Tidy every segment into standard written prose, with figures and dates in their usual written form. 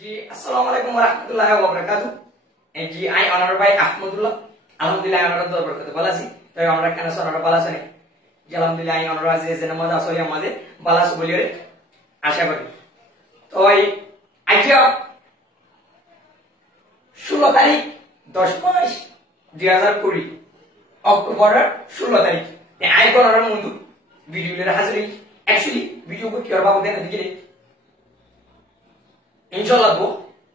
जी अस्सलाम वालेकुम warahmatullahi wabarakatuh जी आई honour ভাই আহমদুল্লাহ আলহামদুলিল্লাহ অনার দরবার করতে বলাছি তাই আমরা কেন সোনার বালাস নেই যে আলহামদুলিল্লাহ আই অনার আছে যে নামাজ আসলে আমাদের বালাস বলিয়ে আশা করি তো আজকে 16 তারিখ 10 মাস 2020 অক্টোবরের 16 তারিখ আই করার মধ্যে ভিডিওর হাজিরি एक्चुअली वीडियो को क्यों बाबू देने दिखे इंशाल्लाह तो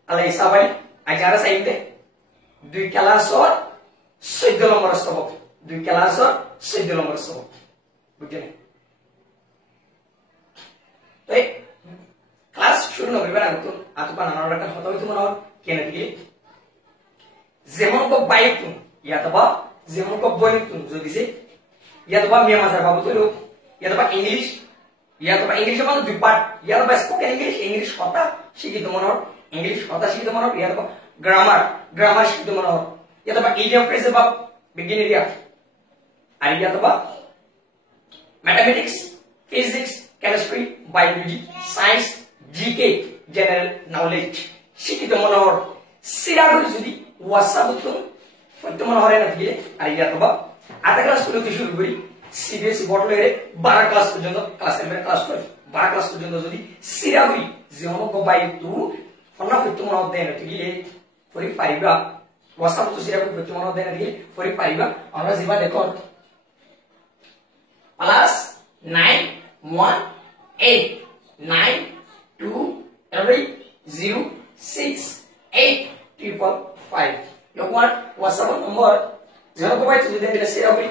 अल्लाह ईसा भाई अजारा साइड दे दुई क्लास और 14 नंबर सबक दुई क्लास और 14 नंबर सबक बुझे तो एक क्लास शुरू नगरी बना तो आतु का नाना रखा होता है तो मना कहने दिखे जेमन को बाइक तुम या तो बा जेमन को बोल तुम जो दिसे या तो बा मियां मजहब बाबू तो या तो बा इंग्लिश या तो इंग्लिश मतलब दुई पार्ट या तो स्पोकन इंग्लिश होता शिक्षित मनोहर इंग्लिश होता शिक्षित मनोहर या तो ग्रामर शिक्षित मनोहर या तो इडियम फ्रेज बा बिगिनर या या तो mathematics physics chemistry biology science GK general knowledge शिक्षित मनोहर सिरागुल जुदी व्हाट्सएप तो फक्त मनोहर है ना दिले या तो आता क्लास शुरू करी सीबीएसई बोर्ड ले 12 क्लास पर्यंत क्लास 11 क्लास 12 क्लास पर्यंत যদি সিরাগুই যেমন গো বাই তু ফনা ফিতু মন দেন তিগিলে ফরি পাইবা ওয়াসাব তু সিরাগুই ফিতু মন দেন তিগিলে ফরি পাইবা আমরা জিবা দেখো প্লাস 918923065 লোকমান ওয়াসাব নম্বর যেমন গো বাই তু দেন সিরাগুই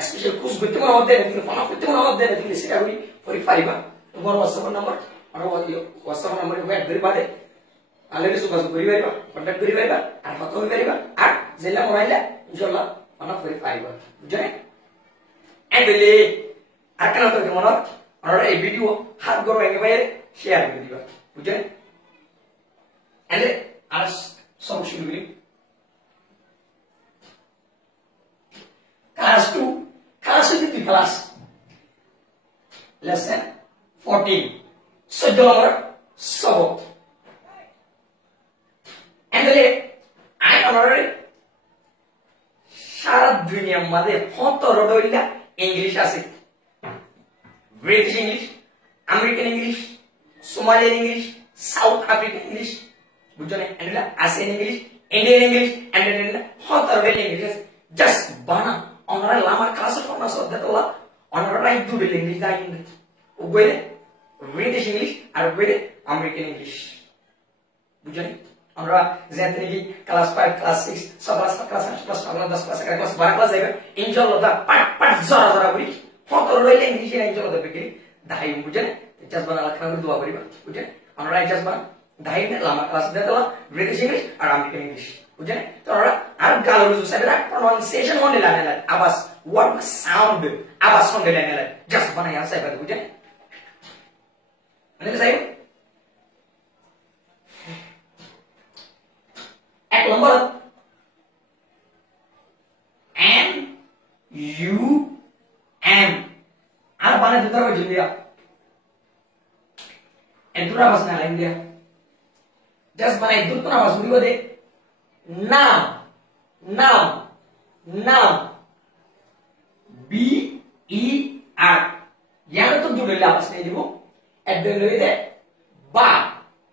स्पेशल कुछ बिट्टू में होते हैं लेकिन फना बिट्टू में होते हैं लेकिन इसका भी फॉरी फाइबा तुम्हारा व्हाट्सएप नंबर और व्हाट्सएप नंबर को ऐड करी बाटे ऑलरेडी सुबह करी बारीबा कांटेक्ट करी बारीबा और फतो करी बारीबा और जेला मोबाइल इंशाल्लाह फना फॉरी फाइबा बुझे एंड ले आकना तो के मनो और ये वीडियो हाथ गरो एंगे भाई शेयर कर दिबा बुझे एंड आज सब शुरू करी class 2 class lesson 14 14 number sabak and le I already সারা দুনিয়ার মধ্যে কত রডইলা ইংলিশ আছে British English American English Somalian English South African English বুঝছেন এন্ডলা Asian English Indian English and কত রডইলা ইংলিশ জাস্ট বানা অনরা লামা ক্লাস ফরনা সদ্দাতলা অনরা ইদু ইংলিশ দা ইংলিশ ওগরে ব্রিটিশ ইংলিশ আর ওগরে আমেরিকান ইংলিশ বুঝছেন আমরা যেতে কি ক্লাস 5 ক্লাস 6 সব class 8 class 9 10 class 11 class 12 class যাবে ইনশাআল্লাহ দা পাট জরা জরা করি কত রইলে ইংলিশ ইনশাআল্লাহ দা বেকি দাই বুঝছেন জাস্ট বানা লাখনা করে দোয়া করিবা বুঝছেন আমরা জাস্ট বানা দাই লামা ক্লাস দেতলা ব্রিটিশ ইংলিশ আর আমেরিকান ইংলিশ বুঝছেন তো আমরা আর গালো যু সাইডা প্রনাউন্সিয়েশন মনে লাগে না আওয়াজ ওয়ার্ড সাউন্ড আওয়াজ মনে লাগে না জাস্ট বানাই আর সাইবা বুঝছেন মানে সাইব এক নম্বর এম ইউ এম আর বানাই দুটো হবে দিয়া এ দুটো আওয়াজ না লাইন দিয়া জাস্ট বানাই দুটো আওয়াজ বুঝিও দে नाम BER यार तो जुड़े लापस नहीं दिबो एट द रेट बा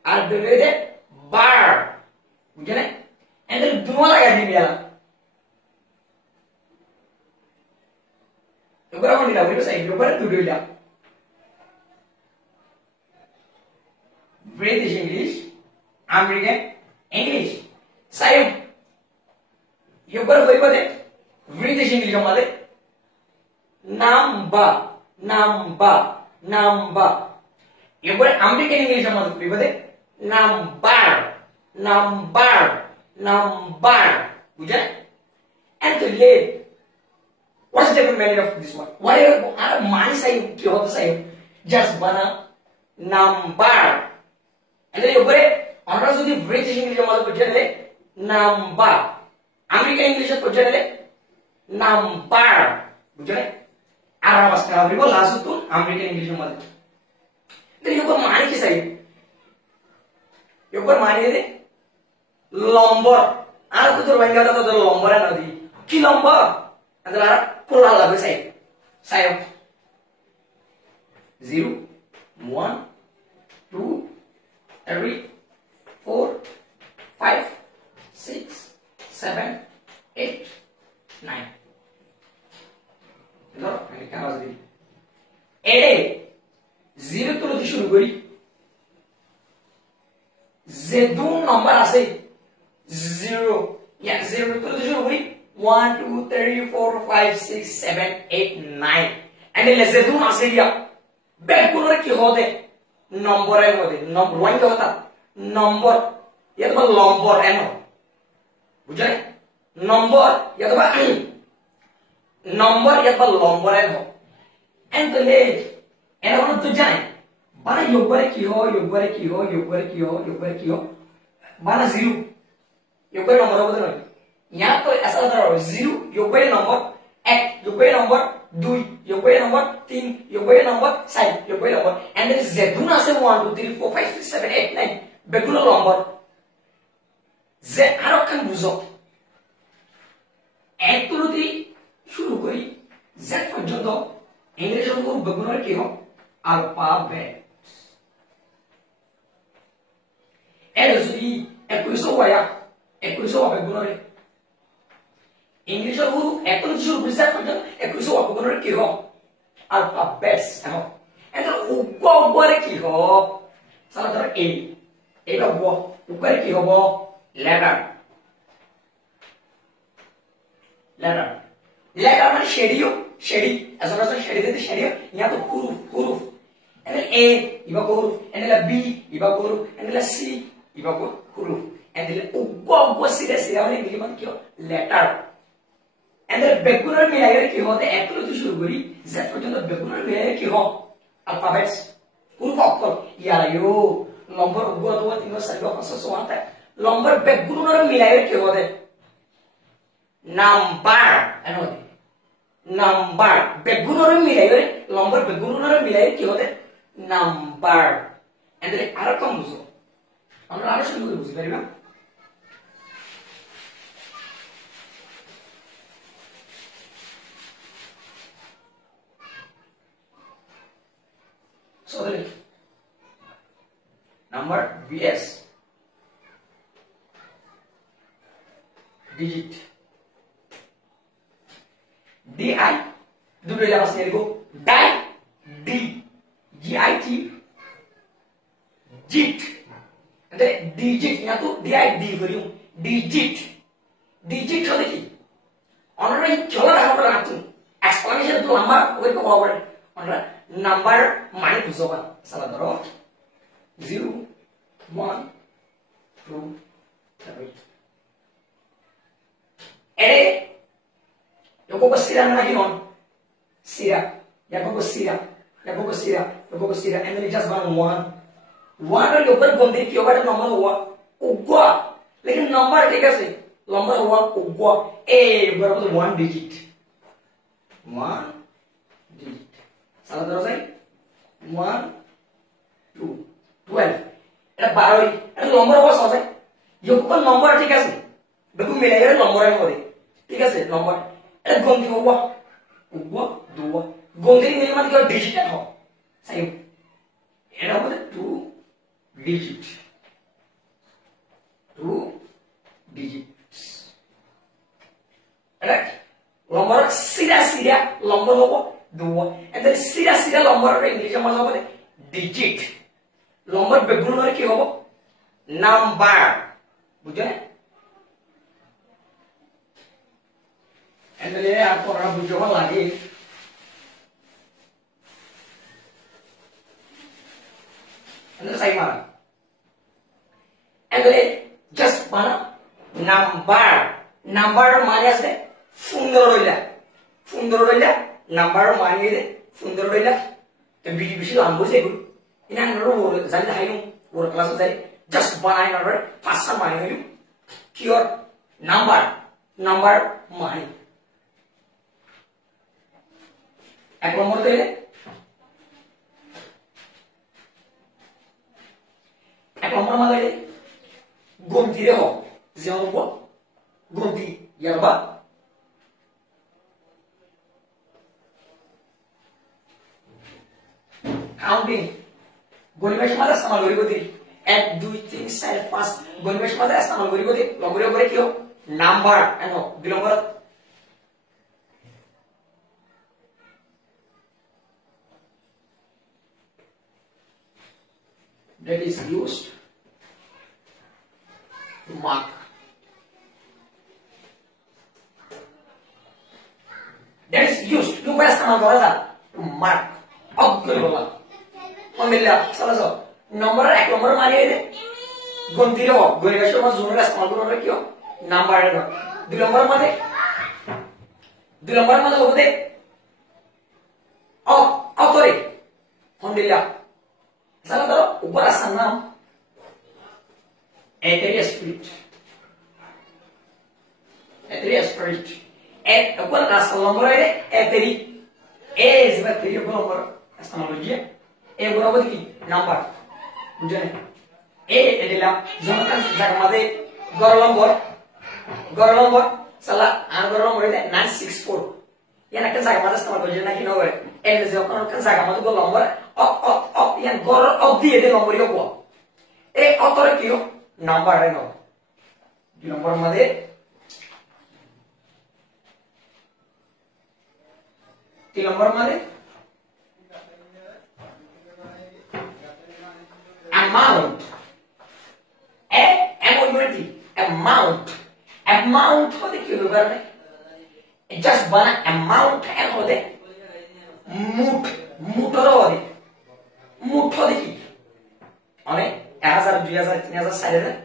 एट द रेट बार बुझे ना एंड देन दोनों लगा दी यार तो बड़ा कोनी ला बोलो सही ऊपर जुड़े ला ब्रिटिश इंग्लिश अमेरिकन इंग्लिश साहेब ये ऊपर कोई बात है ब्रिटिश इंग्लिश हमारे नाम्बा ये ऊपर अमेरिकन इंग्लिश हमारे कोई बात है नंबर बुझा एंड तो ये what is the meaning of this one why are मान सही क्या होता सही जस्ट बना नंबर एंड ये ऊपर আমরা যদি ব্রিটিশ ইংলিশ আমাদের বুঝালে নাম্বার আমেরিকান ইংলিশে বুঝালে নাম্বার বুঝলে আর আওয়াজ করা হবে লাস্ট তো আমেরিকান ইংলিশ আমাদের দেখো মানে কি সাইড একবার মানিয়ে দে লম্বর আর তো তোর ভাঙ্গা তো লম্বর না দি কি লম্বর আদলা কোলা লাগবে সাই সাই 0 1 2 3 4 5 6 7 8 9 ধরো আমি কাগজ দিই এডে 0 তুলতে শুরু করি যে দু নাম্বার আছে 0 ইয়া 0 তুলতে শুরু করি 1 2 3 4 5 6 7 8 9 এন্ড যে দু আছে দিয়া ব্যাকগুলোর কি হবে নম্বরের মধ্যে নম্বর 1 কে কথা নম্বর ইয়া তো লম্বর এন বুঝলে নম্বর ইয়া তো নম্বর ইয়া তো লম্বর এন এন্ড তাহলে এর মানে তো জানি বানা যোগবারে কি হয় যোগবারে কি হয় যোগবারে কি হয় যোগবারে কি হয় বানা 0 যোগবারে নম্বর হবে না यहाँ तो ऐसा होता है 0 योगबारे नंबर 1 योगबारे नंबर 2 योगबारे नंबर 3 योगबारे नंबर 4 योगबारे नंबर and then z से 1 2 3 4 5 6 7 8 9 বেগুলো নম্বর z আরো খান বুঝো এক তুলতি শুরু করি z পর্যন্ত ইংলিশ অঙ্ক বেগুনের কি হয় alphabet এর যদি 21 হয় 21 বেগুনের English guru ekon juru bisa pernah ekon so apa benar kiro alphabets ano and ugwa ugwa kiro salah tar a ba ugwa kiro bo letter মানে shady asal shady de shady यहाँ तो huruf and then a iba huruf and then b iba huruf and then c iba huruf and then ugwa sida মানে এগুলি মানে কি letter and then begunar মিলাইলে কি হবে একটু তো শুরু করি z পর্যন্ত begunar মিলাইলে কি হবে alphabets huruf অক্ষর ইয়ালায়ো নম্বর 1 2 3 4 5 6 7 নম্বর begunar মিলাইলে কি হবে নাম্বার এনো নাম্বার বেগুনের মিলাইলে নম্বর বেগুনের মিলাইলে কি হবে নাম্বার and then আর কম বুঝো আমরা আরো শুরু করে বুঝতে পারি না so the number vs digit di dulu ya mas nyari di git git ada digit nya tuh di volume digit হলে কি অনলাইন চলা আমরা রাখছি এক্সপ্লেনেশন তো লম্বা ওই তো পাওয়ার আমরা নাম্বার মানে বুঝবা সালা ধরো 0 1 2 3 এরে Yoko sira na hinon sira yako sira and then it just one और ऊपर गंभीर की होगा नंबर हुआ उग्वा लेकिन नंबर ठीक है से नंबर हुआ उग्वा a बराबर 1 digit साला दरो सही 1 2 12 এটা 12 এটা নম্বর हुआ সহজ ये ऊपर नंबर ठीक है से देखो मिलेगा नंबर है होदे ठीक है से नंबर এটা গন্তি हुआ उग्वा दुआ गंभीर मिले मतलब क्या डिजिट हो सही এটা হবে 2 digit 2 digits right nomor sida nomor apa 2 and then sida nomor English এ মানে হবে digit nomor বেগুনের কি হবে নাম্বার বুঝছেন and then আর পড়া বুঝবা লাগে and then say mana and then just mana number মানে আছে সুন্দর রইলা নাম্বার মানে দে সুন্দর রইলা তো বিজি বিজি লাম্বো সেগুলো ইনা নরো জানি হাইনু ওর ক্লাস যাই জাস্ট বানাই নাম্বার পাঁচটা মানে হইলো কিওর নাম্বার মানে এক নম্বর দিলে এক নম্বর মানে গন্তিরে হ যেমন হব গন্তি ইয়ার বা কাউন্টিং গণিবের সময় ইস্তেমাল করিব দি 1 2 3 4 5 গণিবের সময় ইস্তেমাল করিব দি লগরে করে কিও নাম্বার এনো বিলম্বর that is used to mark that is used to ইস্তেমাল করা যায় to mark অগ্রী বলা মিললা চলো নম্বর 1 নম্বর মানে গন্তির গণিবের সময় জোনের ইস্তেমাল করব কিও নাম্বার এনো 2 নম্বর মানে হবো দে অতরে মিললা চলো ধরো উপর আসার নাম এটেরিয়া স্পিরিট উপর রাস্তার নম্বর এটেরি এ যেটা তেরি উপর নম্বর রাস্তার নম্বর গিয়ে এ বরাবর কি নাম্বার বুঝলেন এ দিলাম যখন জায়গা মাঝে গড় নম্বর সালা আর গড় নম্বর 964 ইয়ান একটা জায়গা মাঝে ইস্তেমাল করছে নাকি নয় এর যখন একটা জায়গা মাঝে গড় নম্বর ইয়ান গড় দিয়ে দে নম্বর হবো এ অতরে কি নাম্বার এনো 2 নম্বর মাঝে তিন নম্বর মানে amount amount হতে কি হবে মানে জাস্ট বানা amount এর হতে মুঠর হতে মুঠ হতে কি অনেক 1000 2000 3000 4000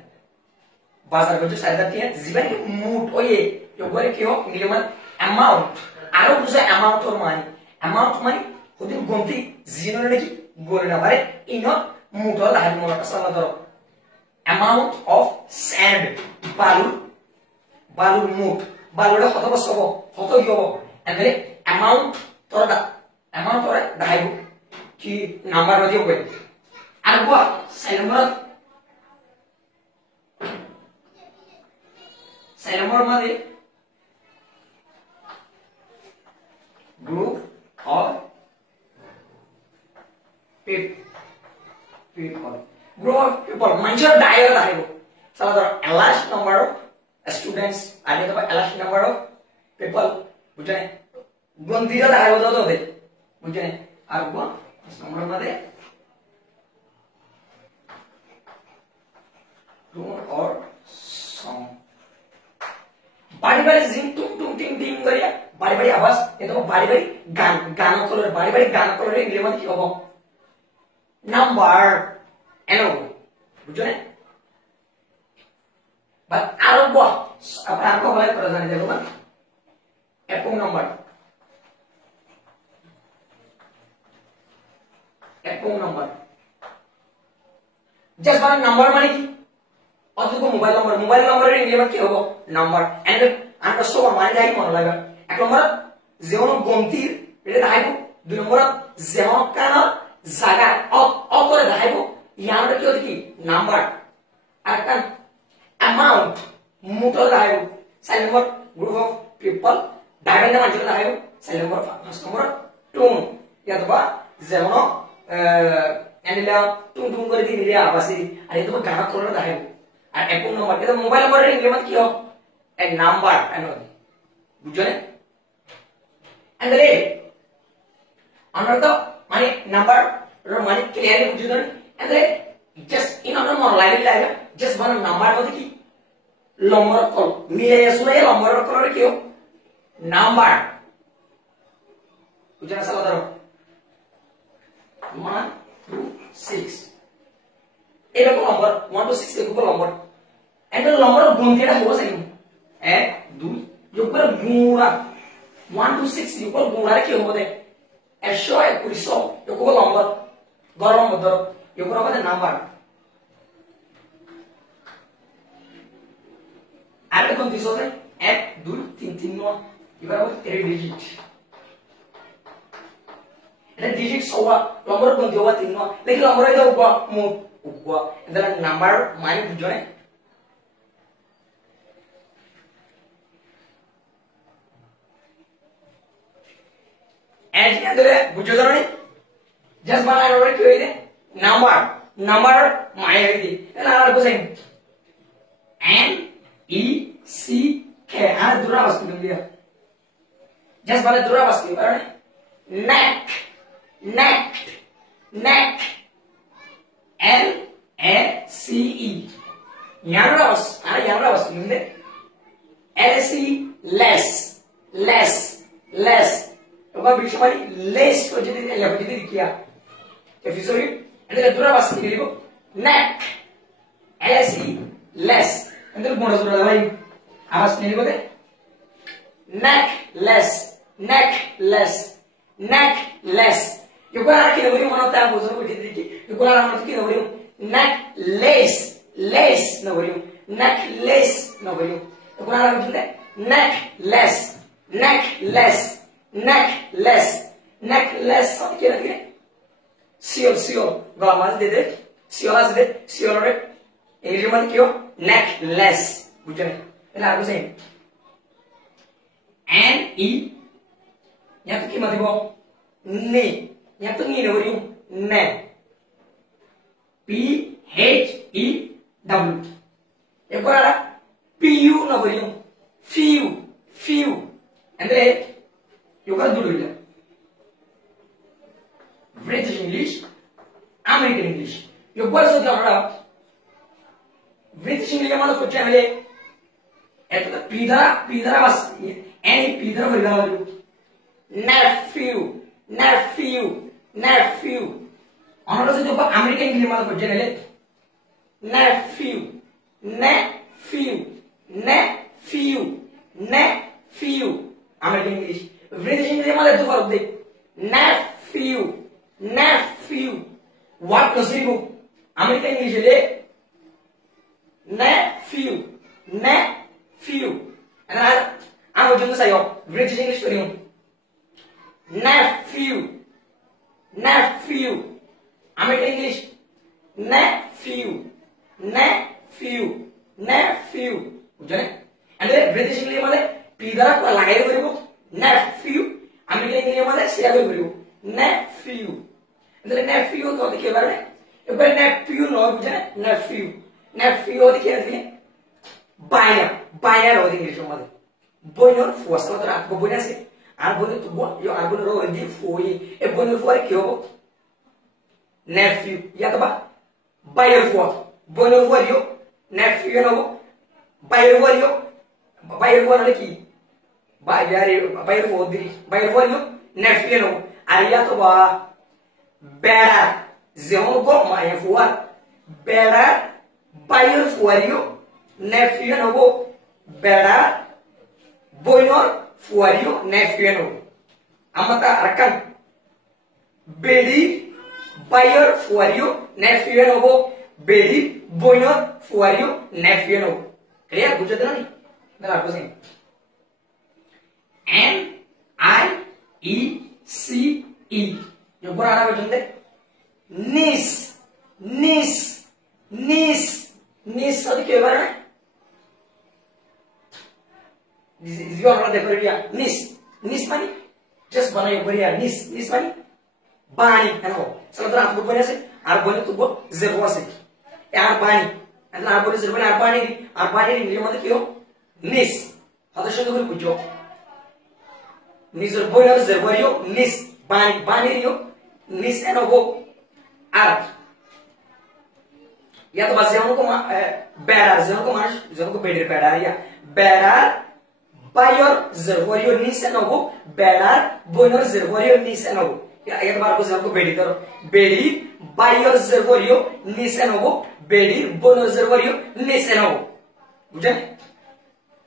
বাজার করছে 4000 দিয়ে জীবন কি মুঠ ওয়ে এবারে কি হোক নিলে মানে amount আরো বুঝা amount এর মানে হতে গন্তি জিনোর নাকি গরে না পারে ইনো মুঠো লাহার মনে আসলে ধরো amount of sand বালুর মুঠ বালুটা কত বছর হবো কত কি হবো এখানে amount তোরা দেখাইব কি নাম্বার দিয়ে হবে আর গো 6 নম্বর মানে group of people group of people মানুষের ডায়র দেখাইব চলো ধরো a large number of students আর দেখো a large number of people বুঝছেন গন্তিটা দেখাইব তো হবে বুঝছেন আর গো নম্বর মানে tune or song বাড়ি জিং টুং টুং টিং টিং করিয়া বাড়ি আওয়াজ এটা বাড়ি গান কলরে ইংরেজি মানে কি হবে নাম্বার এনো বুঝছো না বাট আরম্ভ আরম্ভ বলে প্রধান দেখো না একক নাম্বার জাস্ট মানে নাম্বার মানে কি অথবা মোবাইল নম্বরের ইংরেজি কি হবে নাম্বার এন্ড আমরা সব মানে যাই মনে লাগবে এক নম্বর যেমন গন্তির এটা দেখাইব 2 নম্বর যেমন কানা জায়গা অপরে দেখাইব ইয়ার কি হতে কি নাম্বার আর একটা অ্যামাউন্ট মুটো দেখাইব 4 নম্বর গ্রুপ অফ পিপল ডাইভান্ডা মানে দেখাইব 4 নম্বর 5 নম্বর টুন ইয়াতবা যেমন এন্ডিলা টুন টুন করে দিলে আবাসি আর এটা গানা করে দেখাইব আর এক নম্বর এটা মোবাইল নম্বরের ইংরেজি কি হবে a number এনো বুঝছো না and then another মানে নাম্বার মানে ক্লিয়ারলি বুঝছো না and then just in another more lively লাগে just one নাম্বার হতে কি নম্বর কল মিলে শুনে নম্বর কলরে কি হবে নাম্বার বুঝছো না সালা ধরো 1 2 6 এরকম নম্বর 1 to 6 এরকম নম্বর and the number of গন্তিটা হবে সেম 1 2 যোগফল গুণা 1 to 6 যোগফল গুণারে কি হবে 121 যোগফল নম্বর গরম মধ্যে যোগফল হবে নাম্বার আর কোন দিস হবে 1 2 3 3 9 এবার হবে 3 ডিজিট এটা ডিজিট সবা নম্বর কোন দিবা 3 9 দেখি নম্বর এটা উপা মোট উপা এটা নাম্বার মানে বুঝছো না एंड ಅಂದ್ರೆ বুঝছো না just বানানো করে কি হইছে নাম্বার মাই হইছে না আর বুঝেন N E C K আর দুরা বস্তু মিলিয়া just মানে দুরা বস্তু কারণ neck L A C E यानरा बस्तु मिले L A C less तो बीच में लेस तो जितनी या जितनी दिखिया एपिसोड अंदर दूरा बस्तु मिलेगो neck L A C less अंदर मोड़ा दूरा भाई आवाज मिलेगो दे necklace युगला की नवरी मनोता बोझो को जितनी की युगला मनोता की नवरी necklace नवरी युगला मनोता necklace सब क्या लगे सियो गामाल दे सियो रे इंग्लिश में क्यों necklace बुझे ना लागू से N E यहाँ तो क्या मतलब ने यहाँ तो नहीं नवरी ने P H E W एक बार P U नवरी few अंदर योगा दूर हो जाए British English American English यो बार सोचा हमारा British English हमारा सोचा है मेरे ऐसा तो पीधरा बस एनी पीधरा बोल रहा हूँ nephew हमारा सोचा तो American English हमारा सोचा है मेरे nephew American English British English हमारा तो फर्क देख nephew what does it go American English ले nephew and I'm going to say British English for you nephew American English nephew बुझे ಅಂದ್ರೆ British English मध्ये पीधरा को लगाई करिवो nephew American English मध्ये शेयर करिवो nephew ಅಂದ್ರೆ nephew तो देखिए बारे एक nephew नो बुझे nephew होती क्या है बायर होती इंग्लिश मध्ये बोनर फोर्स तो आपको बोनर से आर बोनर तो यो आर बोनर रो दी फोई ए बोनर फोर क्यों nephew या तो बा बायर फोर बोनर फोर यो nephew नो बायर फोर वाले की बायर फोर यो nephew नो आरिया तो बा बेड़ा जेहों को माये फोर बेड़ा बायर फोर यो nephew नो बेड़ा बोनर फोर यो nephew नो amata rekan bedi bayer fuario nephew no bedi boner fuario nephew no clear बुझे ना नहीं मेरा आपको सही N I E C E जो बुरा ना बचने niece सब क्या बारे में जिसको हमने देखा रिया niece मानी just बनाए बढ़िया niece मानी बानी है ना समुद्र आप लोग बने से आर बने तो वो ज़रूर से यार बानी है ना आप बोले ज़रूर आर बानी ये मतलब क्यों niece हतो शब्द को पूछो niece और बोले ज़रूर यो niece बानी यो niece है ना वो आर या तो बस ज़रूर को बेडर या बेडर बायर ज़रूर यो niece है ना वो बेडर बोनर ज़रूर यो niece है ना वो या एक बार को ज़रूर को बेडी करो बेडी बायर ज़रूर यो niece है ना वो बेडी बोनर ज़रूर यो niece है ना वो बुझे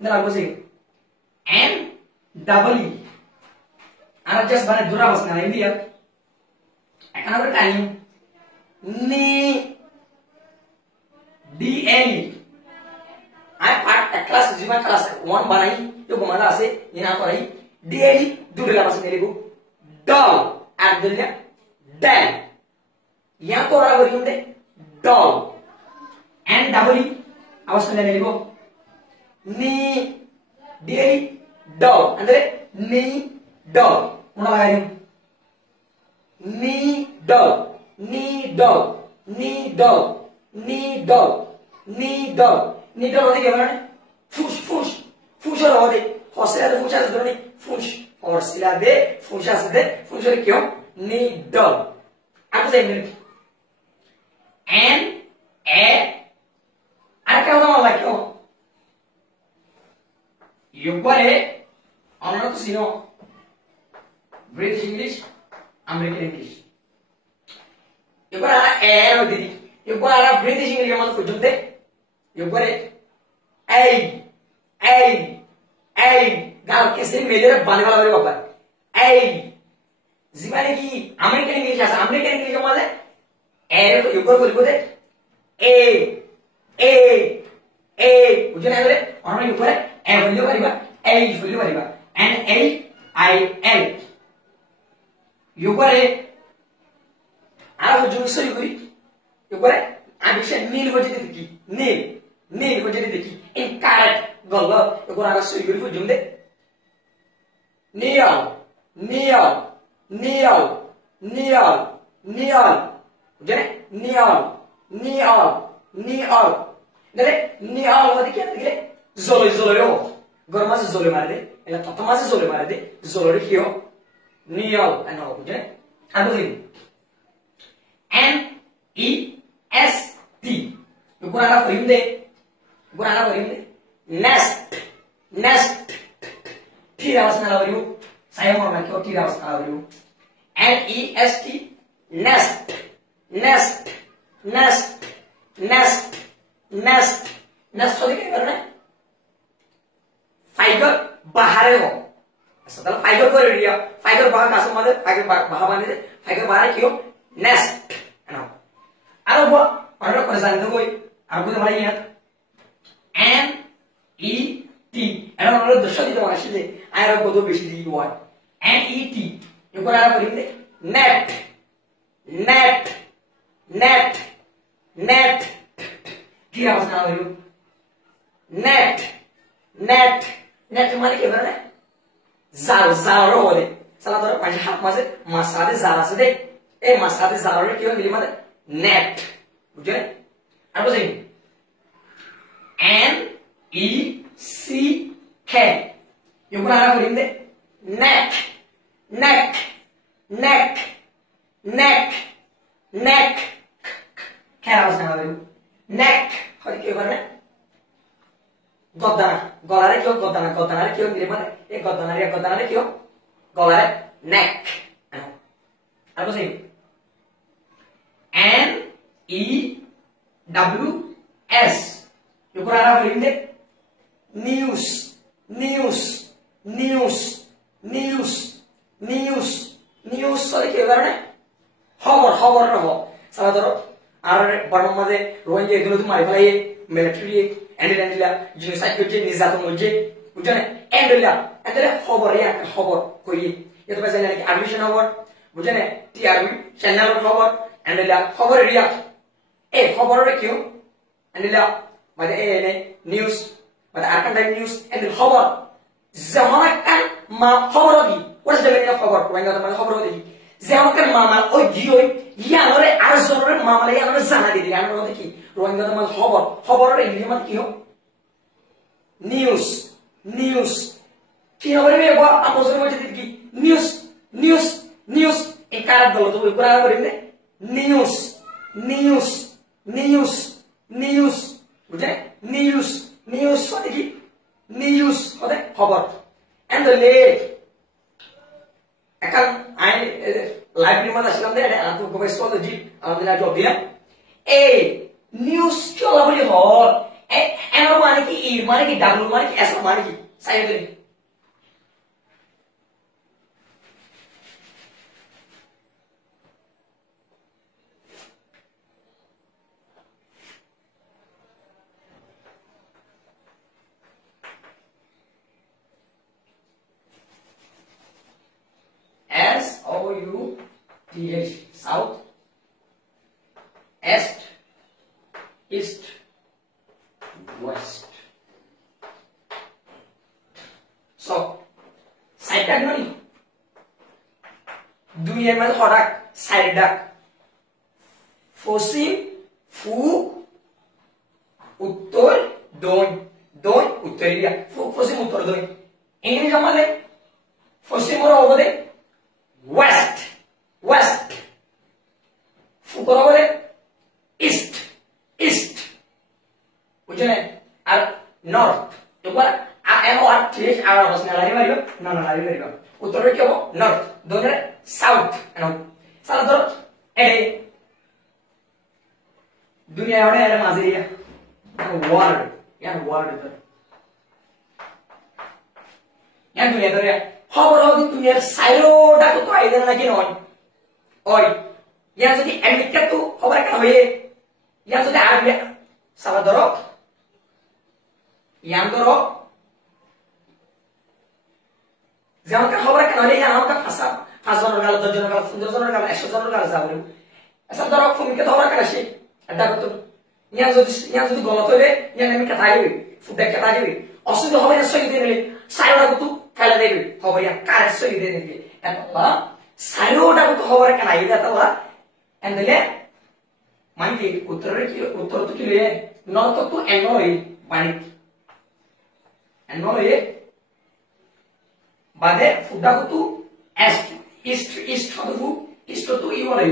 ना आपको सही N double E आना जस्ट बने दूरा बस ना India another time ni DNE I part class जिमा class 1 बनाई जो घुमाना से यहाँ पर आई DNE दूसरे बस मेरे को doll at the doll यहाँ तो रहा वरी उन्हें doll N double E आवाज़ में लेने को ni DNE doll अंदर ni doll उन्हें लगाया needle, needle, needle, needle, needle, needle होते क्या बोलना है? फूश फूश फूश और होते हौसला दे फूशा से दोनों नहीं फूश हौसला दे फूशा से दे फूश और क्यों? needle. आपको सही मिल N A अरे क्या होता है क्यों? यूपरे ऑनर तो सीनो ब्रिटिश इंग्लिश अमेरिकन इंग्लिश यूपरे आना ए होती थी यूपरे आना ब्रिटिश इंग्लिश का मतलब कुछ होते यूपरे ए ए ए गाल कैसे मेले बाने वाला मेरे पापा ए जीवाने की अमेरिकन इंग्लिश ऐसा अमेरिकन इंग्लिश का मतलब ए तो यूपर बोल बोलते ए ए ए मुझे नहीं बोले और मैं यूपर ए बोलियो करीबा ए बोलियो करीबा एन ए आई एल यूपर है आला जो सही कोई यूपर है आदिशे नील वजह देखी नील वजह देखी इनकरेक्ट गल्ला यूपर आला सही कोई जुमले नील नील नील नील नील मुझे नील नील नील नरे नील होती क्या दिखे जोलो जोलो यो गरमा से जोलो मार दे या ततमा से जोलो मार दे जोलो क्यों नील अनो मुझे अबुली N E S T गुराना फरिम दे nest nest tirawas na lawariu saya mau lagi tirawas na lawariu N E S T nest nest nest nest nest nest होती क्या करना है फाइबर बाहर हो ऐसा तो फाइबर को रेडिया फाइबर बाहर का समझे फाइबर बाहर बांधे थे फाइबर बाहर क्यों nest है ना अब वो और को जानते हो कोई आपको तो भाई यार N E T ऐसा उन्होंने दर्शन दिया वाशिले दे आयरा को दो बेची दी वो N E T ये को आरा करेंगे net net net net क्या बसना है वो net net net माने क्या करना है जार रो दे साला तो पांच हाथ में से मसाले जार से दे ए मसाले जार रे क्यों मिली माने net बुझे अब सही N E C K ये को आरा करेंगे neck neck neck neck neck क्या बसना है वो neck और क्या करना है गलारे क्यों गदाना क्यों मिले माने एक गदाना रे क्यों गलारे neck अब सही N E W S ये पूरा आरा फिल्म दे news news news news news news और क्या करना है खबर रहो साला दरो आरे बड़ों मजे रोंजे इधर उधर मारे भाई मिलिट्री एंडला जिनसाइड के निजात मुझे उजने एंडला खबर या खबर कोई ये तो वैसे यानी कि एडमिशन खबर बुझने टीआरबी चैनल खबर एंडला खबर रिया ए खबर रे क्यों एंडला मतलब ए ने न्यूज़ मतलब आर्कन टाइम न्यूज़ एंड खबर जमाना kan ma खबर होगी what is the meaning of खबर वहीं का मतलब खबर होगी जमाना kan मामा ओ जियो या नरे आरजोरे मामा या नरे जाना दे दिया नरे देखी वहीं का मतलब खबर रे इंग्लिश में क्यों न्यूज़ क्यों बोले मेरे को आप उसमें मुझे देखी न्यूज़ एक कार दलो तो पूरा बोले ने न्यूज़ बुझे न्यूज़ होते की न्यूज़ होते खबर and the late akan ai library mana silam deh ada aku ke sekolah tu ji alhamdulillah job dia news क्यों ला बोली हो एन माने की ई माने की डब्ल्यू माने की एस माने की साइड में SOUTH south east west so side tag nani दुनिया में थोड़ा সাইড ডাক পশ্চিম পূব উত্তর দক্ষিণ দক্ষিণ উত্তর এরিয়া পশ্চিম উত্তর দক্ষিণ ইংলিশ আমাদের পশ্চিম হবে ওয়েস্ট ওয়েস্ট উত্তর হবে ইস্ট ইস্ট বুঝছেন আর নর্থ এবার এন আর ঠিক আর অবস্থা লাগি মারিব না না লাগি মারিব উত্তরে কি হবে নর্থ দক্ষিণে সাউথ এনো সালা ধরো এই দুনিয়া ওড়ে এর মাঝে এরিয়া ওয়ার্ল্ড ইয়ান ওয়ার্ল্ড ধরে ইয়ান দুনিয়া ধরে খবর হবে দুনিয়ার সাইরোটা কত আইলেন নাকি নয় ওই ইয়ান যদি আমেরিকা তো খবর কেন হয়ে ইয়ান যদি আরবি সালা ধরো ইয়ান ধরো যেমন খবর কেন হলে ইয়ান আমাকে ফাঁসা 5 জনের গাল 10 জনের গাল 15 জনের গাল 100 জনের গাল যাবে এসব ধরো তুমি খবর কেন আসে এটা কত ইয়ান যদি গলত হইবে ইয়ান আমি কথা আইবে ফুটে কথা আইবে অসুবিধা হবে না সই দিয়ে নিলে সাইরোটা কত ফেলে দেবে খবর ইয়ান কার সই দিয়ে নিলে এটা সাইরোটা কত খবর কেন আইবে এটা এন্ডলে মানে কি উত্তর তো কি লয়ে নর্থ তো এনলই মানে এনলই বাদে ফুটা কত এস্ট ইস্ট ইস্ট হতো ইস্ট তো ই বলে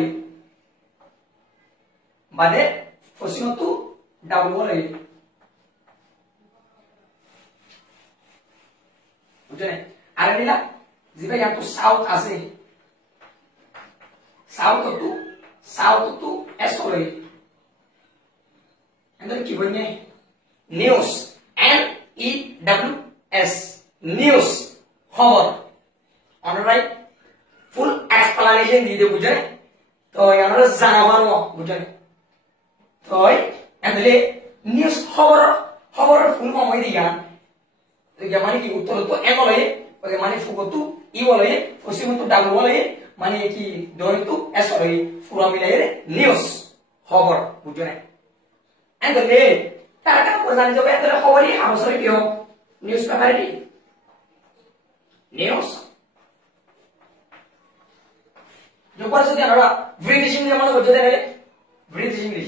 বাদে পশ্চিম তো ডাবল বলে বুঝছেন আর নিলা যেটা ইয়াতো সাউথ আছে সাউথ তো এস বলে এন্ড কি বলনে news N E W S news খবর অলরাইট ফুল এক্সপ্লেনেশন দিয়ে বুঝছেন তো আমরা জানাবানো বুঝছেন তো এন্ডলে নিউজ খবর ফুল সময় দিয়া মানে কি উত্তর তো এন বলে মানে ফুকতো ই বলে পশ্চিম তো ডাবল বলে মানে কি দৈনিক তো এস বলে পুরো মিলাই নিউজ খবর বুঝছেন এন্ডলে তারা কোন জানি যাবে এন্ডলে খবরই আমসরে কি হোক নিউজ পেপারে নিউজ যখন যদি আমরা ব্রিটিশ ইংলিশ মানে বুঝতে দেবে ব্রিটিশ ইংলিশ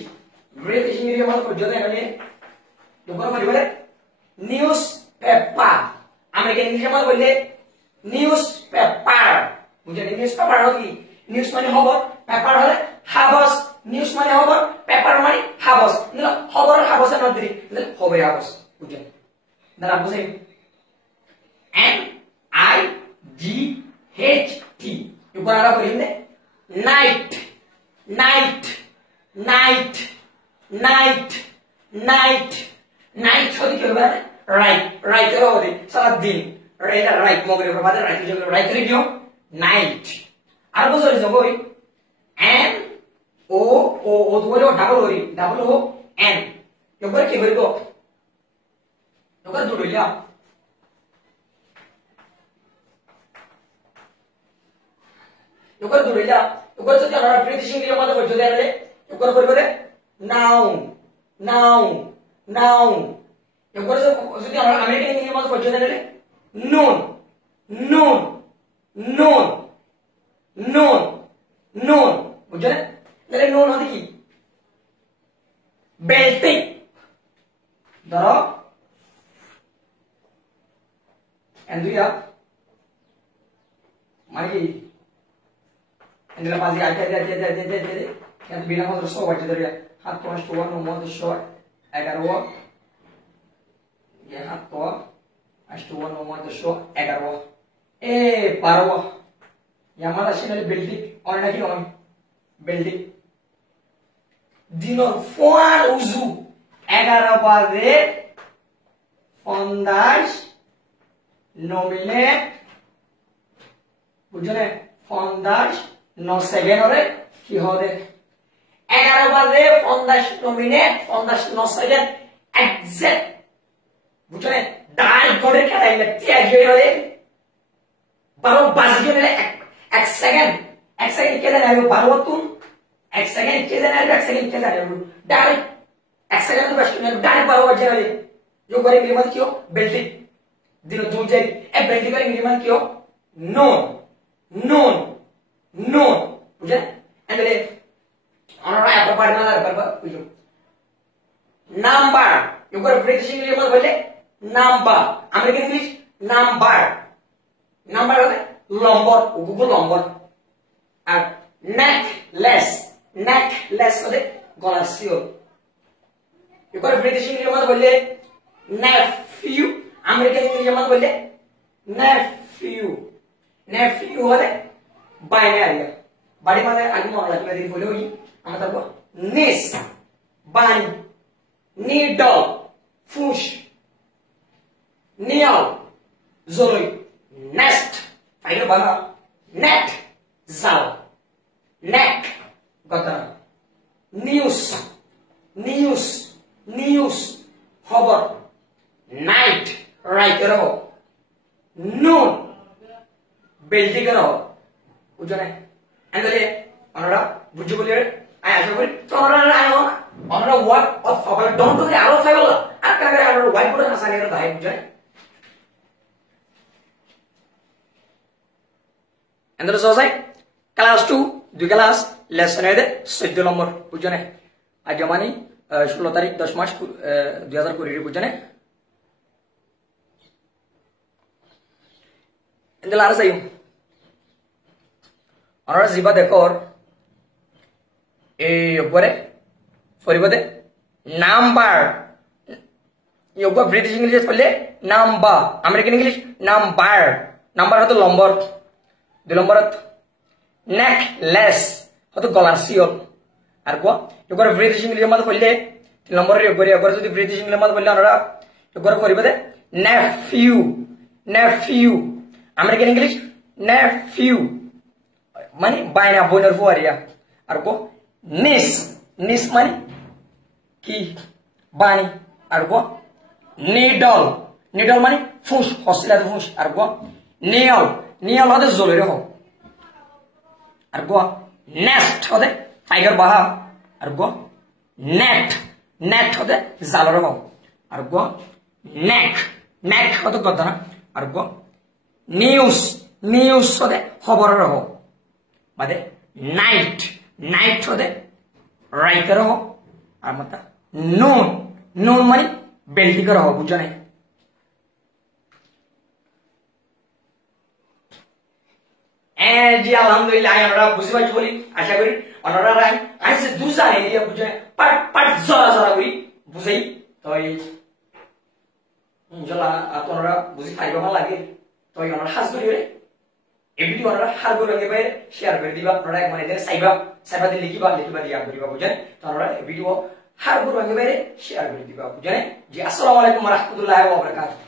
মানে বুঝতে দেবে যখন বলি নিউজ পেপার আমেরিকান ইংলিশ মানে বললে নিউজ পেপার বুঝলেন নিউজ পেপার কি নিউজ মানে খবর পেপার হলে হাবস নিউজ মানে খবর পেপার মানে হাবস খবর হাবস না দিই খবর হাবস বুঝলেন দাঁড়া বুঝেন N I G H T এবার আমরা বলি night night night night night night হতে কি হবে রাইট রাইট হবে সারা দিন রাইট রাইট মগরে বাদে রাইট যোগ রাইট রে দিও নাইট আর বসরে যাব ওই এন ও ও ও ধরে ডাবল ও এন এবার কি হইব এবার দুড়িয়া এবার দুড়িয়া এবার যদি আমরা ব্রিটিশ ইংলিশ মধ্যে বুঝতে দেলে এবার করবে নাউন নাউন নাউন এবার যদি আমরা আমেরিকান ইংলিশ মধ্যে বুঝতে দেলে নুন নুন নুন নুন নুন বুঝলেন তাহলে নুন হতে কি বেল্টিং ধরো এন্ডুয়া মানে কি এন্ডুলা পাজি আইতে এত বিনা মতো সব আছে ধরিয়া হাত তো আসতো ওয়ান মতো শর্ট 11 ये हाथ तो আসতো ওয়ান মতো শর্ট 11 এ 12 ইয়ামাদা সিনাল বিল্ডিং অন নাকি অন বিল্ডিং দিনর ফোয়ার উজু 11 বাজে 50 নমিনেট বুঝলে 50 9 সেকেন্ড হলে কি হবে 11 বাজে 50 মিনিট 50 9 সেকেন্ড এক্সাক্ট বুঝলে ডাল করে খেলাইলে তিয়াজ হলে 12 বাজে হলে 1 সেকেন্ড কে জানে 12 তুন 1 সেকেন্ড কে জানে 1 সেকেন্ড কে জানে ডাল 1 সেকেন্ড তো বেশি না ডাল 12 বাজে হলে जो करे मेरे मन क्यों बिल्डिंग दिनों दूर जाए ए बिल्डिंग करे मेरे मन क्यों नोन नोन नोन बुझे এন্ডলে অনরা এত পারি না পারবা বুঝো নাম্বার এবার ব্রিটিশ ইংলিশ মত বললে number American English number number মানে লম্বর গুগল লম্বর আর নেকলেস নেকলেস মানে গলার শিওর এবার ব্রিটিশ ইংলিশ মত বললে নেফিউ আমেরিকান ইংলিশ মত বললে নেফিউ নেফিউ হলে বাইরে আইয়া বাড়ি মানে আগে মনে রাখবে দিন বলে ওই আমরা তারপর নিস বান নিডল ফুস নিয়াল জলই নেস্ট ফাইনাল বানা নেট জাল নেক গতা নিউজ নিউজ নিউজ খবর নাইট রাইটার হো নুন বেল্টিকার হো বুঝনে এন্ডলে আমরা বুঝু বলি আই আশা করি তোমরা আয়ো আমরা ওয়ার্ড অফ ফবল ডোন্ট ডু আরো ফাইবল আর কাগরে আমরা হোয়াইট বোর্ডে আসানি এর দাই বুঝনে এন্ডলে সসাই ক্লাস 2 দুই ক্লাস লেসন এর 14 নম্বর বুঝনে আজ মানে 16 তারিখ 10 মাস 2020 বুঝনে এন্ডলে আর সাইম আমরা জিবা দেখর এই উপরে পরিবদে নাম্বার ইয়োগা ব্রিটিশ ইংলিশ পড়লে number American English number number হতো লম্বর দুই নম্বর নেকলেস হতো গলার শিওর আর কো ইয়োগা ব্রিটিশ ইংলিশ মত পড়লে তিন নম্বর ইয়োগা যদি ব্রিটিশ ইংলিশ মত পড়লে আমরা ইয়োগা পরিবদে nephew nephew American English nephew মানে বাইনা বোনের ফুয়ারিয়া আর কো নিস নিস মানে কি বানি আর কো নিডল নিডল মানে ফুস হসিলা ফুস আর কো নিয়ল নিয়ল হতে জলের হোক আর কো নেস্ট হতে টাইগার বাহা আর কো নেট নেট হতে জালর হোক আর কো নেক নেক হতে কথা না আর কো নিউজ নিউজ হতে খবরের হোক মানে নাইট নাইট হতে রাইটার হোক আর মাতা নুন নুন মানে বেল্টিকার হোক বুঝছো নাই জি আলহামদুলিল্লাহ আমরা বুঝতে পারছি বলি আশা করি ওনারা আমি সে দুসা এরিয়া বুঝে পাট পাট জরা জরা করি বুঝাই তো ইনশাআল্লাহ আপনারা বুঝি পাইবা ভালো লাগে তো ওনারা হাস করিবে এই ভিডিও আপনারা হার করে রাখবে শেয়ার করে দিবা আপনারা এক মানে সাইবা সাইবা দিয়ে লিখিবা লিখিবা দিয়া করিবা বুঝেন তো আপনারা এই ভিডিও হার করে রাখবে শেয়ার করে দিবা বুঝেন জি আসসালামু আলাইকুম ওয়া রাহমাতুল্লাহি ওয়া বারাকাতুহু